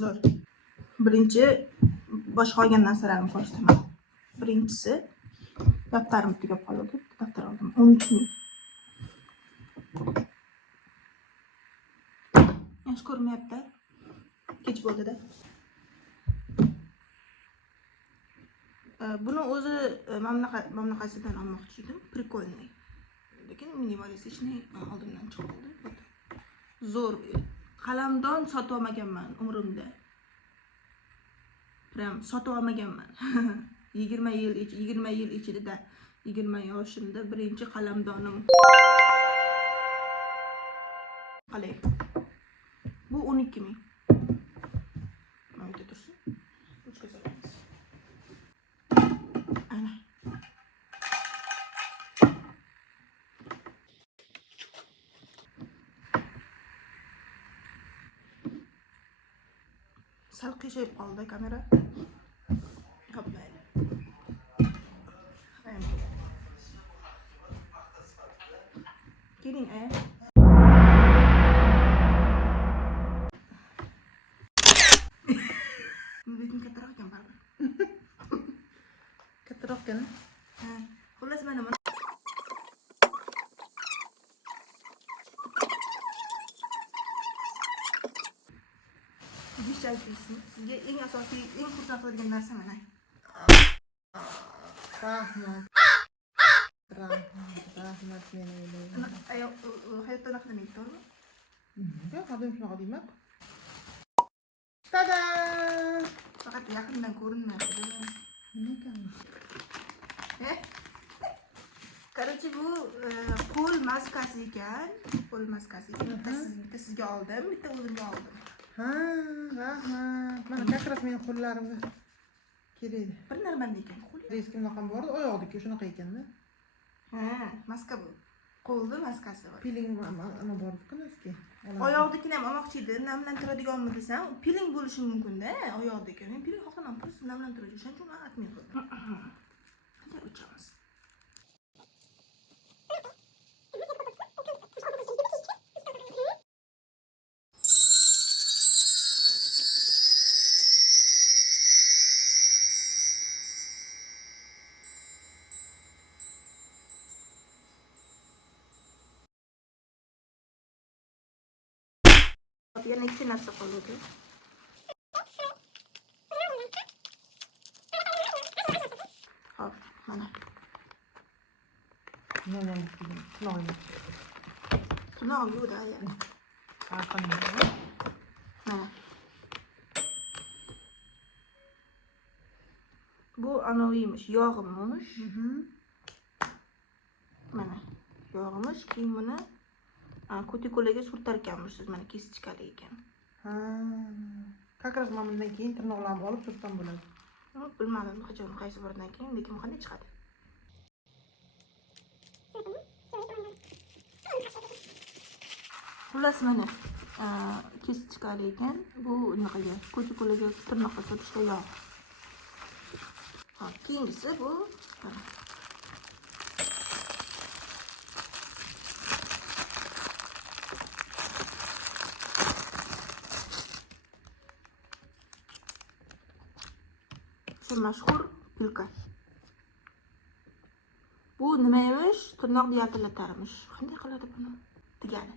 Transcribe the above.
zo'r. Birinchi boshqa olgan narsalarimni ko'rsataman. Birinchisi daftarim tugab qoldi. Daftar oldim. 13 ming. Yaxshi ko'rmayapti. Kech bo'ldi-da. Buni o'zi mamlakasidan olmoqchi edim. Prikolniy. Lekin minimalistичный oldimdan chiqdi. Zo'r. Qalamdon sotib olmaganman umrimda. Prям sotib olmaganman. 20 yil ichida 20 yoshimda birinchi qalamdonim. Qalay. Bu 12 ming. Mana bu tursin. O'tkazamiz. Ana. Sal qiyshayib qoldi kamera. Qopmaydi. Keling, Lekin kattaroq ekan baribir. Kattaroq ekan. Ha. Xullas mana buni. Sizga eng asosiy, eng xursand qiladigan narsa mana. Rahmat meni o'ylayman. Hayotda unaqa demaydi, to'g'rimi? Yo'q, qadam shunaqa deyman. Tada! Faqat yaqindan ko'rinmayapti. Nima ekan? Короче, bu qo'l maskasi ekan. Qo'l maskasi. Bitta sizga oldim, bitta o'zimga oldim. Ha, rahmat. Mana chaqirib meni qo'llarimga kerak. Bir narmanda ekan qo'l. Reskimdan bordi, oyoqdagi shunaqa ekanda. Ha, maska bu. Qo'lda maskasi bor. Piling ana bordi-ku maska. Oyoqdagini ham olmoqchi edim. Namlantiradiganmi desam, piling bo'lishi mumkin-da, oyoqdagi. Men piling xohlaman, просто namlantiruvchi. O'shaning uchun men atmay qo'ydim. Qanday o'chamiz? Yana ikkita narsa qoldi. Hop, mana. Mana Tunog'im yo'q-da. Mana. Bu anoviymiş, yog'imish. Mana, yog'imish, keyin buni kutikulaga surtar ekanmisiz, mana kesichkali ekan. Ha. Как раз mana bundan keyin tirnoqlarni olib sursam bo'ladi. Bilmadim qachon, qaysi biridan keyin, lekin bu qanday chiqadi? Xullas mana kesichkali ekan. Bu unaqaga kutikulaga tirnoqqa surishda yog'. Ha, keyingisi bu mashhur pilka. Bu nima emish? Tirnoqni yaltillatarmish. Qanday qiladi buni? Tigani.